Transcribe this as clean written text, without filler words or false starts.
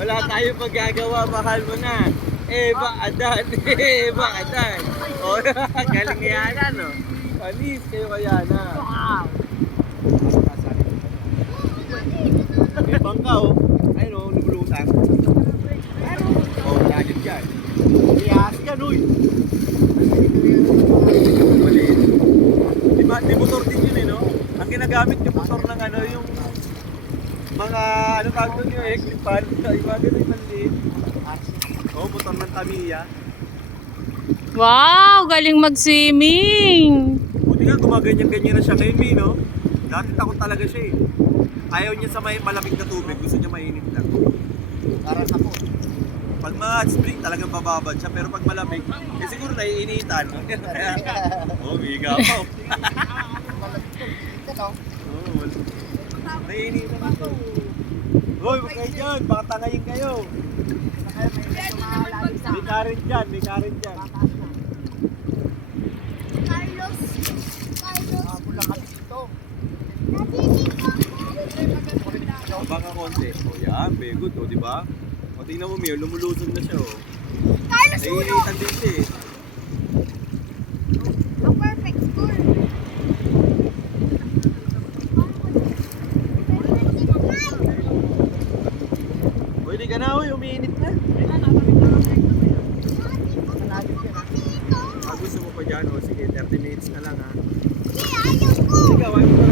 Wala tayong magagawa, mahal mo na. Eba Adan, Eba Adan. O, galing Yana, no? Panis kayo kaya na. Eh, bangka, oh. Ayun, oh, lumulutang. Oh, lagit yan. Iyas yan, uy. Maliit. Di motor din yun, eh, no? Ang ginagamit yung motor ng ano, yung mga, ano tawag doon yung electric fan. Iba ganun yung maliit. Oh, motor ng Tamiya. Wow, galing mag-swimming. Buti nga, gumaganyan-ganyan na siya kay Me, no? Dati takot talaga siya, eh. Ayaw niya sa may malamig na tubig, gusto niya mainit lang. Para sa po. Pag mga spring, talagang bababad siya. Pero pag malamig, eh siguro naiinitan. Oh, biga pa. Oh, naiinitan ako. Hoy, wag kayo dyan. Baka tangayin kayo. May karin dyan, may karin dyan. Carlos. Baka konti. O yan, very good, o diba? O tingnan mo, Mio, lumulusog na siya, o. Carlos, uno. Naiinitan din siya, eh. A perfect score. Pwede ka na, uy, umiinit na. Gusto mo pa dyan, o sige, 30 minutes na lang, ha. Ayaw ko. Sige, ayaw mo